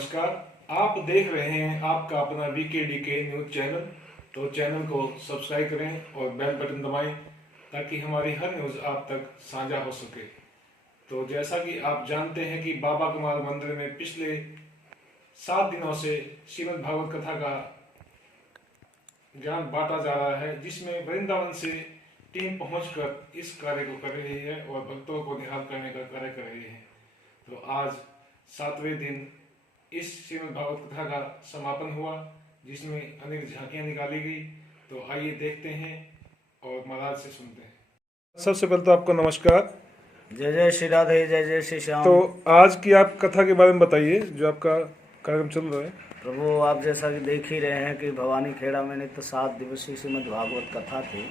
नमस्कार। आप देख रहे हैं आपका अपना VKDK न्यूज चैनल। तो चैनल को सब्सक्राइब करें और बेल बटन दबाएं ताकि हमारी हर न्यूज़ आप तक साझा हो सके। तो जैसा कि आप जानते हैं कि बाबा कुमार मंदिर में पिछले 7 दिनों से श्रीमद् भागवत कथा का ज्ञान बांटा जा रहा है, जिसमें वृंदावन से टीम पहुंचकर इस कार्य को कर रही है और भक्तों को निहाल करने का कार्य कर रही है। तो आज 7वें दिन इस श्रीमद् भागवत कथा का समापन हुआ, जिसमें अनेक झांकियां निकाली गई। तो आइए देखते हैं और महाराज से सुनते हैं। सबसे पहले तो आपको नमस्कार। जय जय श्री राधे, जय जय श्री श्याम। तो आज की आप कथा के बारे में बताइए, जो आपका कार्यक्रम चल रहा है। प्रभु, आप जैसा कि देख ही रहे हैं कि भवानी खेड़ा में नित्य 7 दिवसीय श्रीमद् भागवत कथा थी,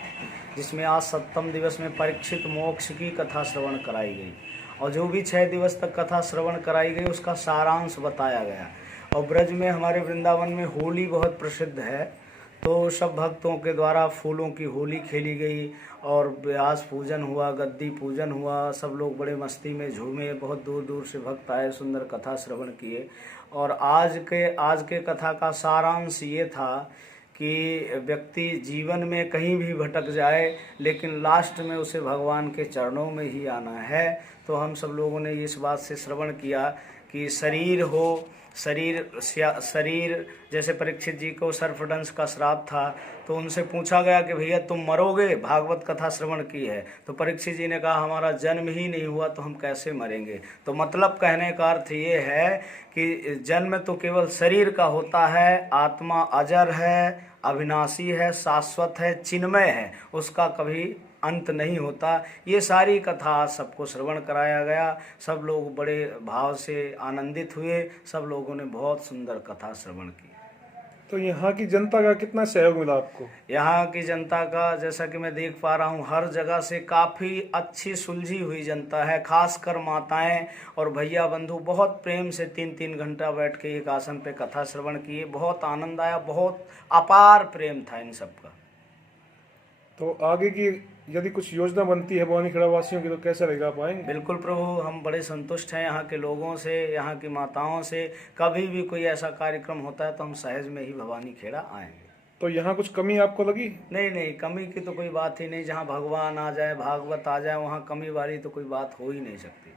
जिसमें आज 7वें दिवस में परीक्षित मोक्ष की कथा श्रवण कराई गई। और जो भी 6 दिवस तक कथा श्रवण कराई गई उसका सारांश बताया गया। और ब्रज में हमारे वृंदावन में होली बहुत प्रसिद्ध है, तो सब भक्तों के द्वारा फूलों की होली खेली गई और व्यास पूजन हुआ, गद्दी पूजन हुआ। सब लोग बड़े मस्ती में झूमे, बहुत दूर दूर से भक्त आए, सुंदर कथा श्रवण किए। और आज के कथा का सारांश ये था कि व्यक्ति जीवन में कहीं भी भटक जाए, लेकिन लास्ट में उसे भगवान के चरणों में ही आना है। तो हम सब लोगों ने इस बात से श्रवण किया कि शरीर जैसे परीक्षित जी को सर्पदंश का श्राप था, तो उनसे पूछा गया कि भैया तुम मरोगे, भागवत कथा श्रवण की है। तो परीक्षित जी ने कहा हमारा जन्म ही नहीं हुआ तो हम कैसे मरेंगे। तो मतलब कहने का अर्थ ये है कि जन्म तो केवल शरीर का होता है, आत्मा अजर है, अविनाशी है, शाश्वत है, चिन्मय है, उसका कभी अंत नहीं होता। ये सारी कथा सबको श्रवण कराया गया। सब लोग बड़े भाव से आनंदित हुए। सब लोगों ने बहुत सुंदर कथा श्रवण की। तो यहाँ की जनता का कितना सहयोग मिला आपको? यहाँ की जनता का, जैसा कि मैं देख पा रहा हूँ, हर जगह से काफ़ी अच्छी सुलझी हुई जनता है, खासकर माताएं और भैया बंधु बहुत प्रेम से 3-3 घंटा बैठ के एक आसन पे कथा श्रवण किए। बहुत आनंद आया, बहुत अपार प्रेम था इन सब का। तो आगे की यदि कुछ योजना बनती है भवानी खेड़ा वासियों की, तो कैसा रहेगा, आप आएंगे? बिल्कुल प्रभु, हम बड़े संतुष्ट हैं यहाँ के लोगों से, यहाँ की माताओं से। कभी भी कोई ऐसा कार्यक्रम होता है तो हम सहज में ही भवानी खेड़ा आएंगे। तो यहाँ कुछ कमी आपको लगी? नहीं, कमी की तो कोई बात ही नहीं। जहाँ भगवान आ जाए, भागवत आ जाए, वहाँ कमी वाली तो कोई बात हो ही नहीं सकती।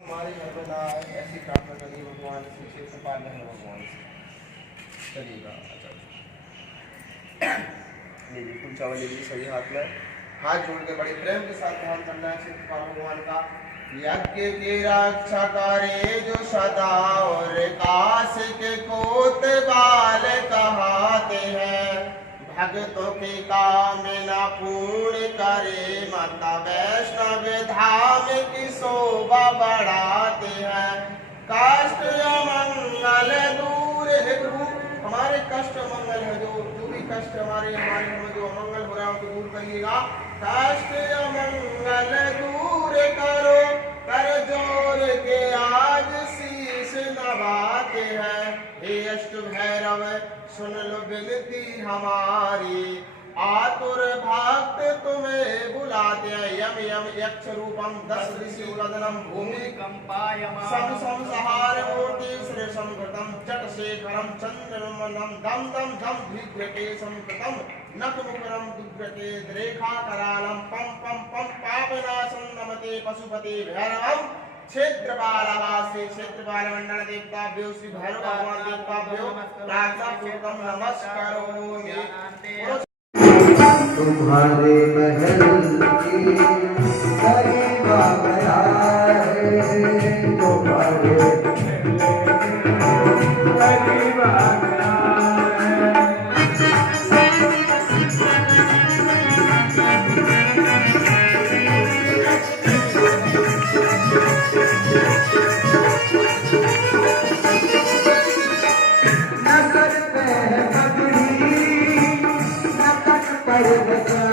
हमारे घर में ना ऐसी प्रार्थना करिए भगवान से, कृपा नहीं भगवान से चलिएगा। लीजिए कुल चावल लीजिए, सही हाथ में हाथ जोड़ के बड़े प्रेम के साथ ध्यान करना है कृपा भगवान का। यज्ञ की रक्षा करे जो सदा और काश के कोतवाल कहाते हैं, भक्तों की कामना पूर्ण करे, माता वैष्णव धाम की शोभा बढ़ाते हैं। कष्ट मंगल दूर है, हमारे कष्ट मंगल है, जो भी कष्ट हमारे में जो अमंगल हो रहा है उनको दूर करिएगा। कष्ट मंगल दूर करो, कर जोर के आज शीश नवाते हैं। हे अष्ट भैरव सुन लो विनती हमारी, आतुर भक्त तुम्हें बुलाते हैं। यम यम यक्ष रूपम 10 ऋषि वदनम भूमि सम संहार मूर्ति श्रेषम कृतम चट शेखरम चंद्रमनम दम दम दम धिग्रकेशम कृतम नखमुखरम दुग्रके रेखा करालम पम पम पम पापनाशं नमते पशुपते भैरवम। क्षेत्रपालवासी क्षेत्रपाल मंडल देवताभ्यो श्री भैरव भगवान देवताभ्यो प्रार्थना पूर्वक नमस्कारोमि। तुम्हारे महल की गरीबा गया है, तुम्हारे गरीबा गया नजर पे पगड़ी नकट पर बचा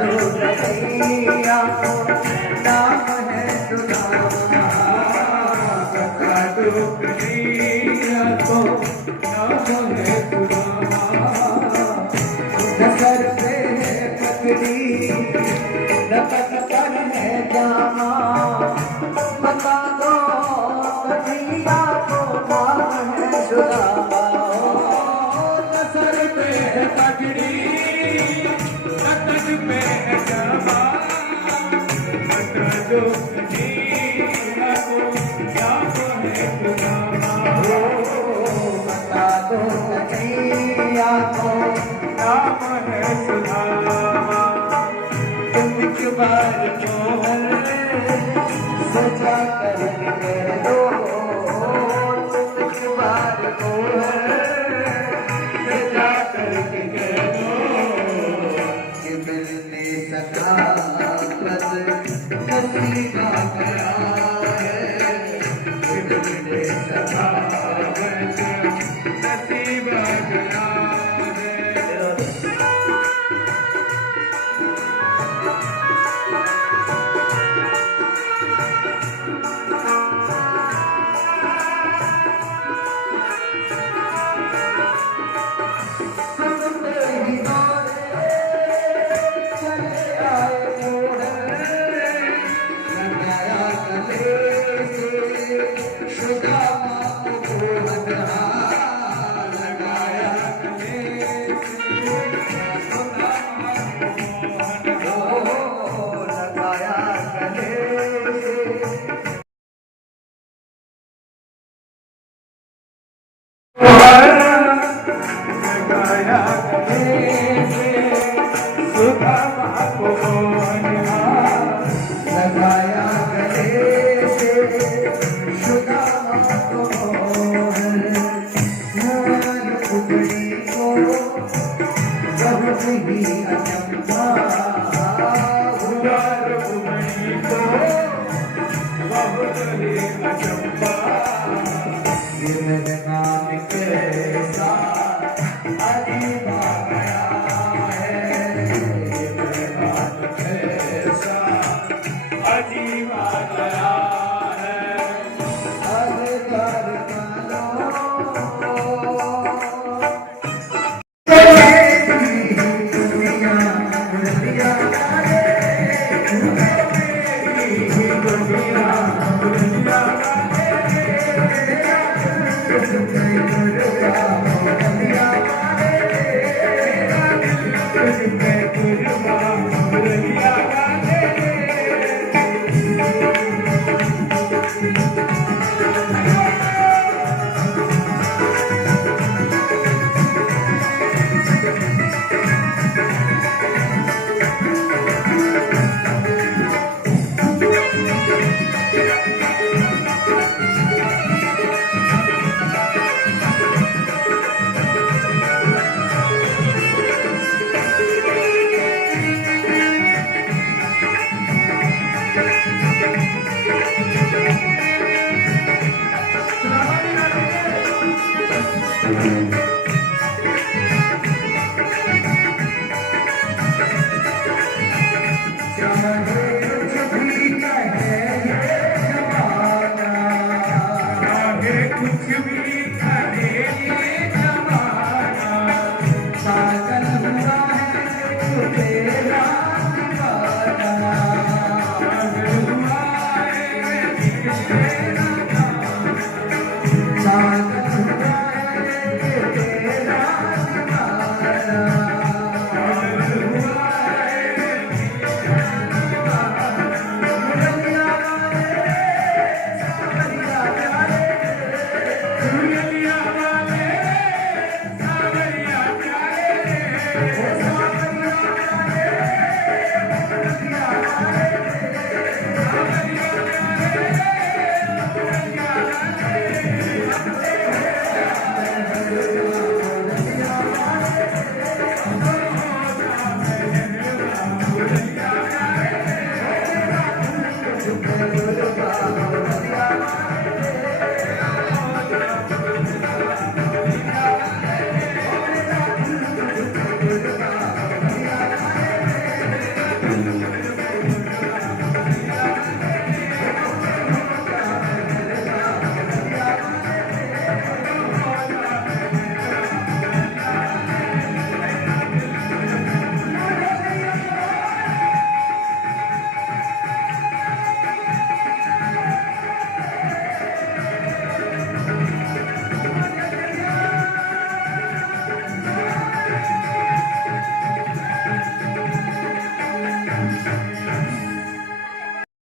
दो रैया नाम है सुना, बता दो रैया को नाम है सुना। नजर पे पगड़ी नकट पर है सुदामा बता दो कन्हैया को नाम है सुदामा नसर पे है पगड़ी नकद पे है जमा बता दो कन्हैया को नाम है सुदामा बता दो कन्हैया को नाम है सुदामा तुम एक बार मोहन सजा कर कह दो तुम एक बार मोहन सजा कर कह दो कि मिलने सका बस नसीबा गया है कि मिलने सका बस नसीबा गया है Yeah.